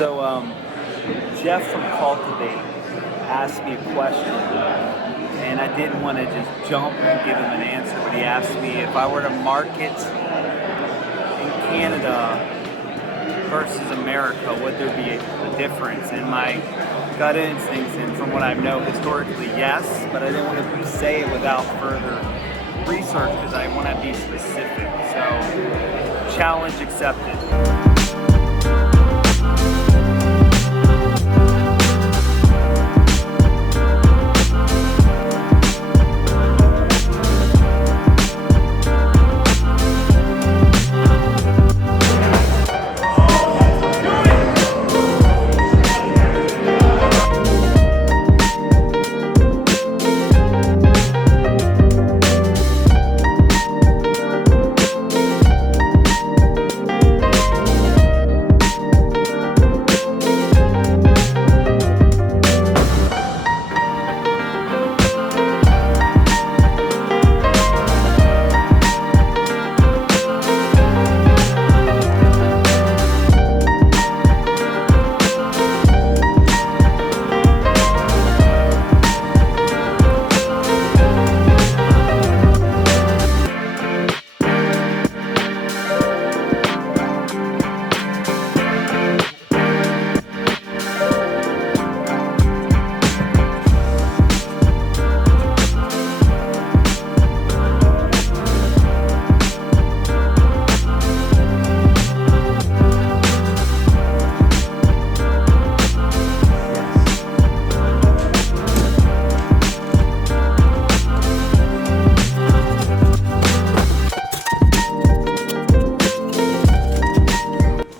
So, Jeff from Cultivate asked me a question, and I didn't want to just jump and give him an answer, but he asked me if I were to market in Canada versus America, would there be a difference? And my gut instincts, and from what I know historically, yes, but I didn't want to say it without further research because I want to be specific. So, challenge accepted.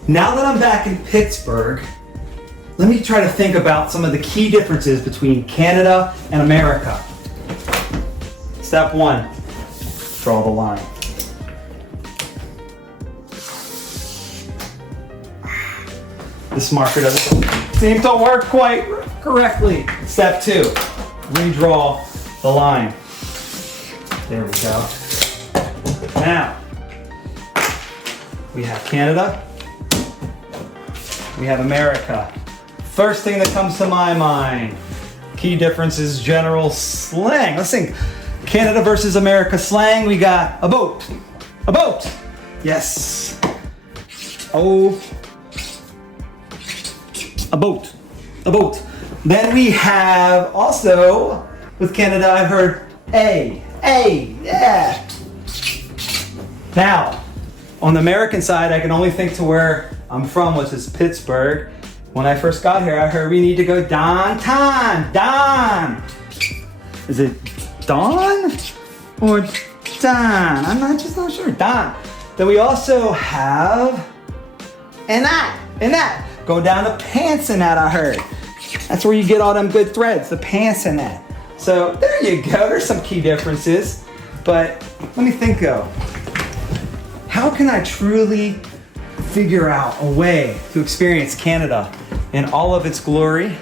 Now that I'm back in Pittsburgh, let me try to think about some of the key differences between Canada and America. Step one, draw the line. This marker doesn't seem to work quite correctly. Step two, redraw the line. There we go. Now, we have Canada. We have America. First thing that comes to my mind, key differences, general slang. Let's think, Canada versus America slang. We got a boat. A boat. Yes. Oh. A boat. A boat. Then we have also, with Canada, I've heard a, yeah. Now, on the American side, I can only think to where I'm from, which is Pittsburgh. When I first got here, I heard we need to go downtown. Don. Is it Don or Don? I'm just not sure. Don. Then we also have and that. Go down to pants and that, I heard. That's where you get all them good threads, the pants and that. So there you go. There's some key differences. But let me think though. How can I truly figure out a way to experience Canada in all of its glory?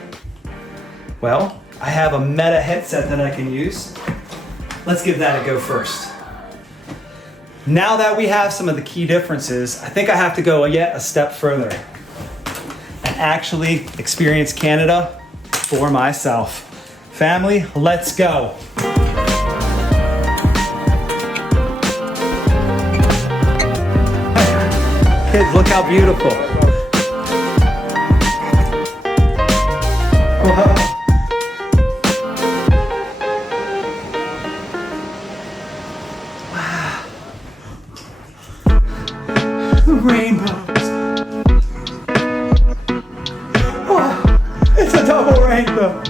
Well, I have a Meta headset that I can use. Let's give that a go first. Now that we have some of the key differences, I think I have to go yet a step further and actually experience Canada for myself. Family, let's go. Kids, look how beautiful. Wow. Wow. The rainbows. Wow. It's a double rainbow.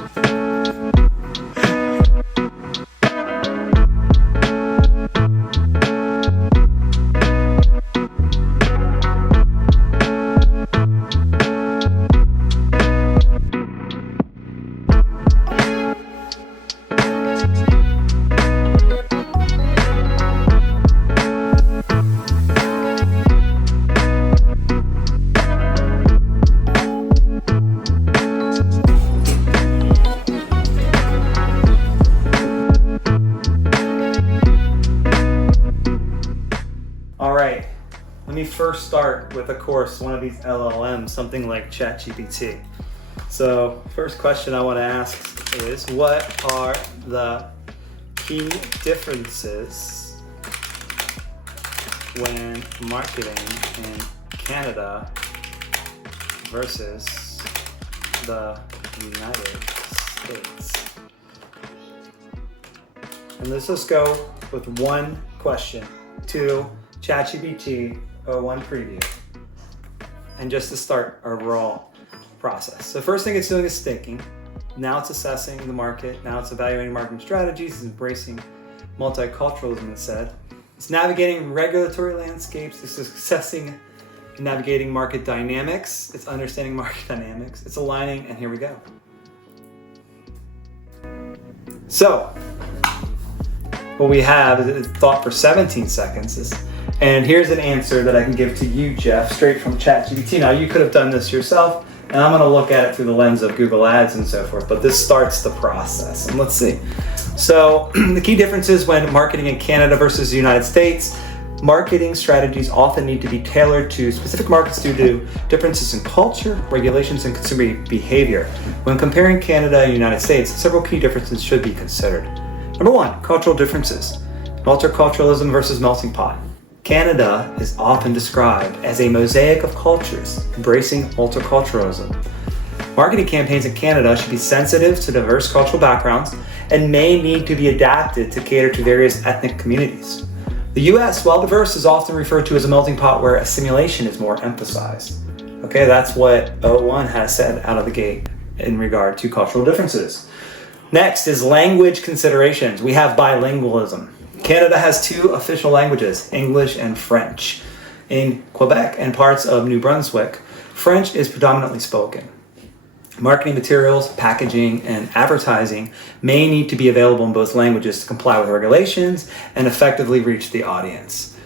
first start with, of course, one of these LLMs, something like ChatGPT. So first question I want to ask is, what are the key differences when marketing in Canada versus the United States? And let's just go with one question to ChatGPT 01 preview. And just to start our raw process. So first thing it's doing is thinking. Now it's assessing the market. Now it's evaluating marketing strategies. It's embracing multiculturalism, it said. It's navigating regulatory landscapes. It's assessing and navigating market dynamics. It's understanding market dynamics. It's aligning, and here we go. So, what we have is thought for 17 seconds. And here's an answer that I can give to you, Jeff, straight from ChatGPT. Now, you could have done this yourself, and I'm going to look at it through the lens of Google Ads and so forth, but this starts the process. And let's see. So the key differences when marketing in Canada versus the United States: marketing strategies often need to be tailored to specific markets due to differences in culture, regulations, and consumer behavior. When comparing Canada and the United States, several key differences should be considered. Number one, cultural differences. Multiculturalism versus melting pot. Canada is often described as a mosaic of cultures, embracing multiculturalism. Marketing campaigns in Canada should be sensitive to diverse cultural backgrounds and may need to be adapted to cater to various ethnic communities. The US, while diverse, is often referred to as a melting pot where assimilation is more emphasized. Okay, that's what 01 has said out of the gate in regard to cultural differences. Next is language considerations. We have bilingualism. Canada has two official languages, English and French. In Quebec and parts of New Brunswick, French is predominantly spoken. Marketing materials, packaging, and advertising may need to be available in both languages to comply with regulations and effectively reach the audience.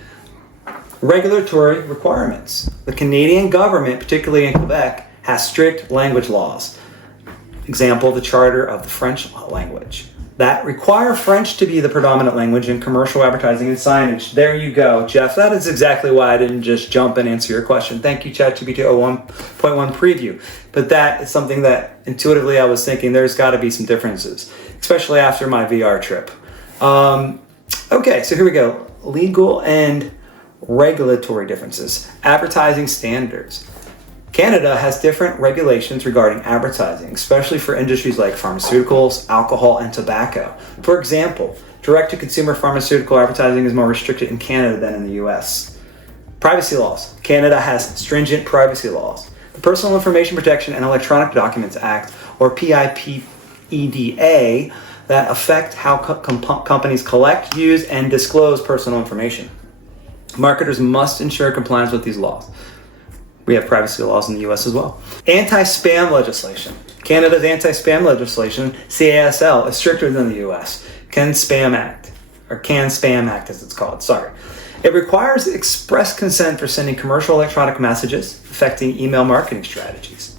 Regulatory requirements. The Canadian government, particularly in Quebec, has strict language laws. Example, the Charter of the French language, that require French to be the predominant language in commercial advertising and signage. There you go, Jeff. That is exactly why I didn't just jump and answer your question. Thank you, ChatGPT 01.1 preview. But that is something that intuitively I was thinking there's got to be some differences, especially after my VR trip. Okay, so here we go. Legal and regulatory differences. Advertising standards. Canada has different regulations regarding advertising, especially for industries like pharmaceuticals, alcohol, and tobacco. For example, direct-to-consumer pharmaceutical advertising is more restricted in Canada than in the US. Privacy laws. Canada has stringent privacy laws. The Personal Information Protection and Electronic Documents Act, or PIPEDA, that affect how companies collect, use, and disclose personal information. Marketers must ensure compliance with these laws. We have privacy laws in the US as well. Anti-spam legislation. Canada's anti-spam legislation, CASL, is stricter than the US. Can Spam Act as it's called, sorry. It requires express consent for sending commercial electronic messages, affecting email marketing strategies.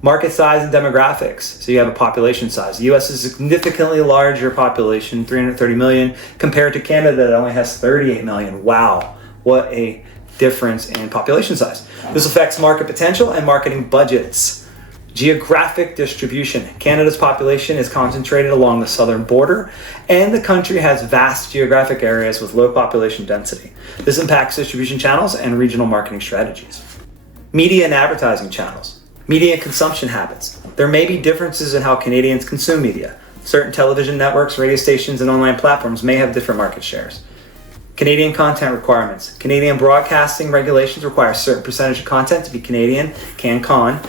Market size and demographics. So you have a population size. The US is a significantly larger population, 330 million, compared to Canada that only has 38 million. Wow, what a difference in population size. This affects market potential and marketing budgets. Geographic distribution. Canada's population is concentrated along the southern border, and the country has vast geographic areas with low population density. This impacts distribution channels and regional marketing strategies. Media and advertising channels. Media and consumption habits. There may be differences in how Canadians consume media. Certain television networks, radio stations, and online platforms may have different market shares. Canadian content requirements. Canadian broadcasting regulations require a certain percentage of content to be Canadian, CanCon.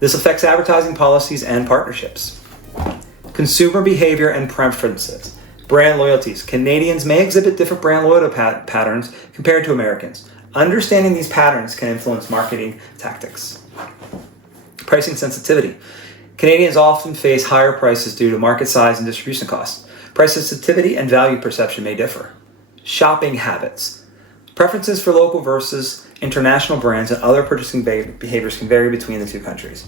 This affects advertising policies and partnerships. Consumer behavior and preferences. Brand loyalties. Canadians may exhibit different brand loyalty patterns compared to Americans. Understanding these patterns can influence marketing tactics. Pricing sensitivity. Canadians often face higher prices due to market size and distribution costs. Price sensitivity and value perception may differ. Shopping habits. Preferences for local versus international brands and other purchasing behaviors can vary between the two countries.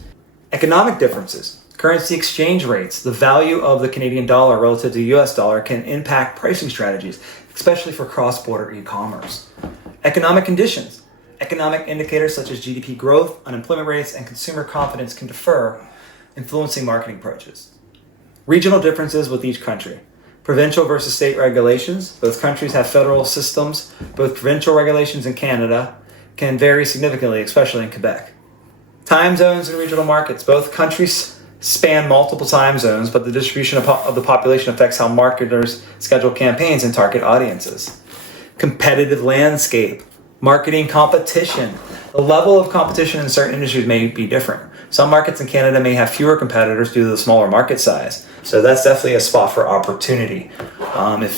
Economic differences. Currency exchange rates. The value of the Canadian dollar relative to the US dollar can impact pricing strategies, especially for cross-border e-commerce. Economic conditions. Economic indicators such as GDP growth, unemployment rates, and consumer confidence can differ, influencing marketing approaches. Regional differences with each country. Provincial versus state regulations. Both countries have federal systems. Both provincial regulations in Canada can vary significantly, especially in Quebec. Time zones and regional markets. Both countries span multiple time zones, but the distribution of the population affects how marketers schedule campaigns and target audiences. Competitive landscape. Marketing competition. The level of competition in certain industries may be different. Some markets in Canada may have fewer competitors due to the smaller market size. So that's definitely a spot for opportunity.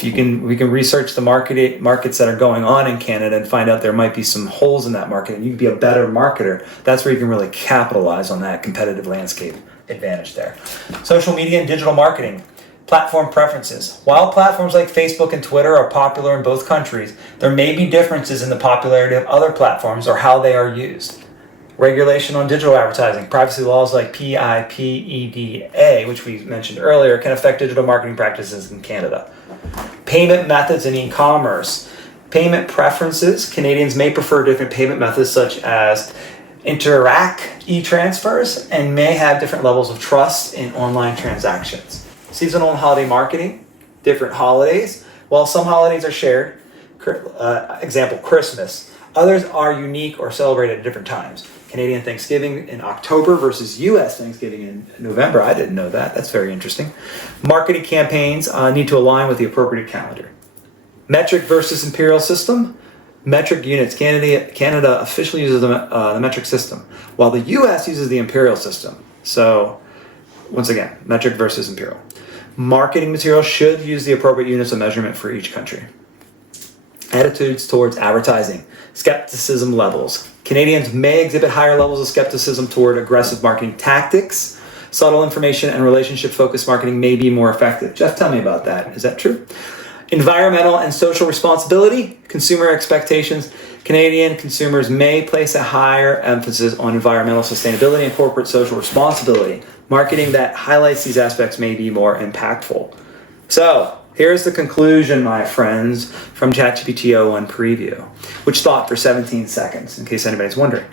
We can research the markets that are going on in Canada and find out there might be some holes in that market, and you can be a better marketer. That's where you can really capitalize on that competitive landscape advantage there. Social media and digital marketing. Platform preferences. While platforms like Facebook and Twitter are popular in both countries, there may be differences in the popularity of other platforms or how they are used. Regulation on digital advertising. Privacy laws like PIPEDA, which we mentioned earlier, can affect digital marketing practices in Canada. Payment methods in e-commerce. Payment preferences. Canadians may prefer different payment methods such as Interac e-transfers and may have different levels of trust in online transactions. Seasonal and holiday marketing. Different holidays. While some holidays are shared, example, Christmas, others are unique or celebrated at different times. Canadian Thanksgiving in October versus US Thanksgiving in November. I didn't know that. That's very interesting. Marketing campaigns need to align with the appropriate calendar. Metric versus imperial system. Metric units. Canada officially uses the metric system, while the US uses the imperial system. So, once again, metric versus imperial. Marketing material should use the appropriate units of measurement for each country. Attitudes towards advertising. Skepticism levels. Canadians may exhibit higher levels of skepticism toward aggressive marketing tactics. Subtle information and relationship-focused marketing may be more effective. Jeff, tell me about that. Is that true? Environmental and social responsibility. Consumer expectations. Canadian consumers may place a higher emphasis on environmental sustainability and corporate social responsibility. Marketing that highlights these aspects may be more impactful. So, here's the conclusion, my friends, from ChatGPT 01 preview, which thought for 17 seconds, in case anybody's wondering.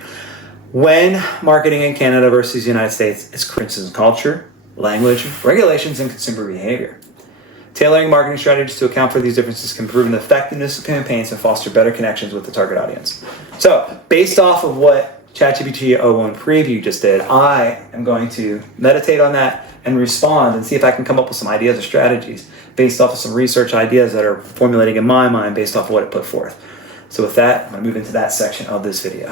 When marketing in Canada versus the United States is differences in culture, language, regulations, and consumer behavior. Tailoring marketing strategies to account for these differences can improve the effectiveness of campaigns and foster better connections with the target audience. So, based off of what ChatGPT 01 preview just did, I am going to meditate on that and respond and see if I can come up with some ideas or strategies based off of some research ideas that are formulating in my mind based off of what it put forth. So with that, I'm going to move into that section of this video.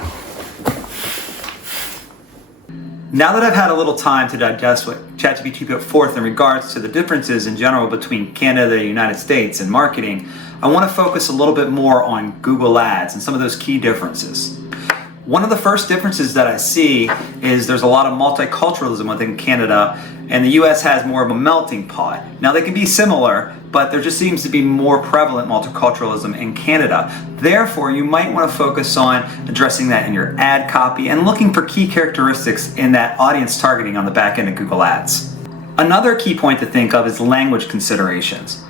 Now that I've had a little time to digest what ChatGPT put forth in regards to the differences in general between Canada and the United States in marketing, I want to focus a little bit more on Google Ads and some of those key differences. One of the first differences that I see is there's a lot of multiculturalism within Canada, and the US has more of a melting pot. Now they can be similar, but there just seems to be more prevalent multiculturalism in Canada. Therefore, you might want to focus on addressing that in your ad copy and looking for key characteristics in that audience targeting on the back end of Google Ads. Another key point to think of is language considerations.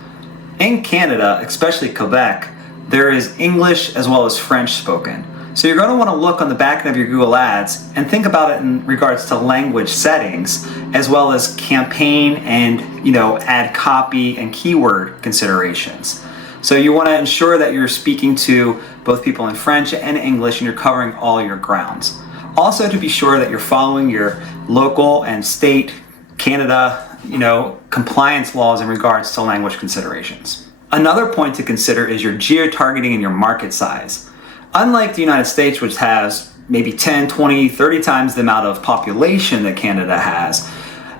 In Canada, especially Quebec, there is English as well as French spoken. So you're going to want to look on the back end of your Google Ads and think about it in regards to language settings, as well as campaign and ad copy and keyword considerations. So you want to ensure that you're speaking to both people in French and English and you're covering all your grounds. Also, to be sure that you're following your local and state Canada, compliance laws in regards to language considerations. Another point to consider is your geotargeting and your market size. Unlike the United States, which has maybe 10, 20, 30 times the amount of population that Canada has,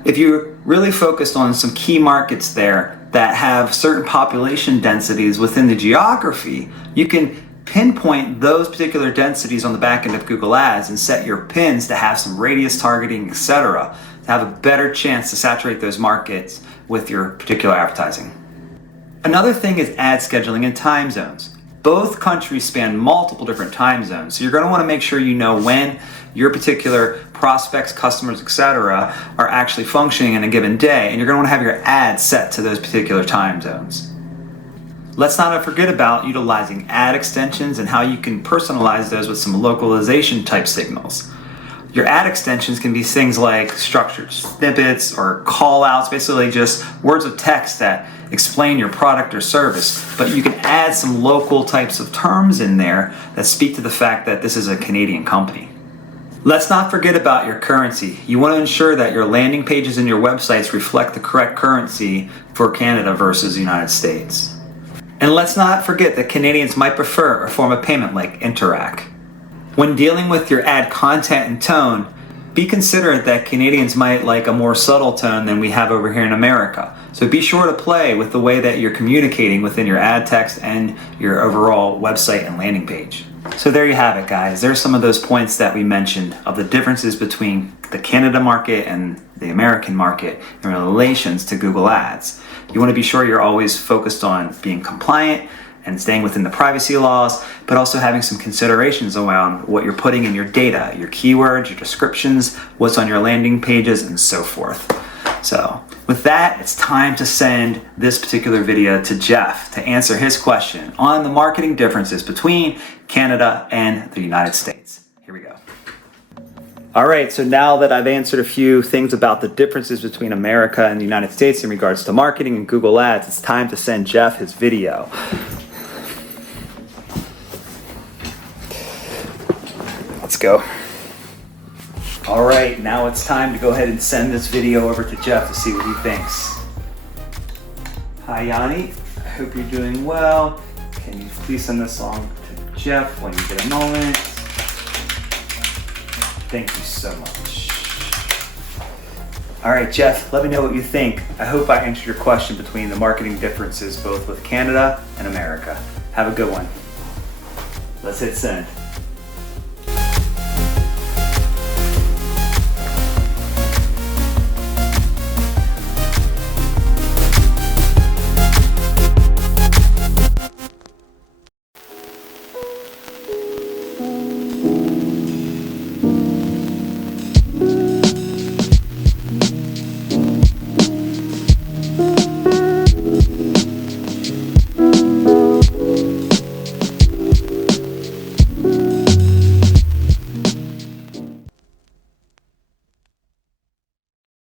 if you're really focused on some key markets there that have certain population densities within the geography, you can pinpoint those particular densities on the back end of Google Ads and set your pins to have some radius targeting, etc., to have a better chance to saturate those markets with your particular advertising. Another thing is ad scheduling and time zones. Both countries span multiple different time zones, so you're going to want to make sure you know when your particular prospects, customers, etc. are actually functioning in a given day, and you're going to want to have your ads set to those particular time zones. Let's not forget about utilizing ad extensions and how you can personalize those with some localization type signals. Your ad extensions can be things like structured snippets or call outs, basically just words of text that explain your product or service, but you can add some local types of terms in there that speak to the fact that this is a Canadian company. Let's not forget about your currency. You want to ensure that your landing pages and your websites reflect the correct currency for Canada versus the United States. And let's not forget that Canadians might prefer a form of payment like Interac. When dealing with your ad content and tone, be considerate that Canadians might like a more subtle tone than we have over here in America. So be sure to play with the way that you're communicating within your ad text and your overall website and landing page. So there you have it, guys. There's some of those points that we mentioned of the differences between the Canada market and the American market in relations to Google Ads. You want to be sure you're always focused on being compliant and staying within the privacy laws, but also having some considerations around what you're putting in your data, your keywords, your descriptions, what's on your landing pages, and so forth. So with that, it's time to send this particular video to Jeff to answer his question on the marketing differences between Canada and the United States. Here we go. All right, so now that I've answered a few things about the differences between America and the United States in regards to marketing and Google Ads, it's time to send Jeff his video. Let's go. All right, now it's time to go ahead and send this video over to Jeff to see what he thinks. Hi, Yanni. I hope you're doing well. Can you please send this song to Jeff when you get a moment? Thank you so much. All right, Jeff, let me know what you think. I hope I answered your question between the marketing differences both with Canada and America. Have a good one. Let's hit send.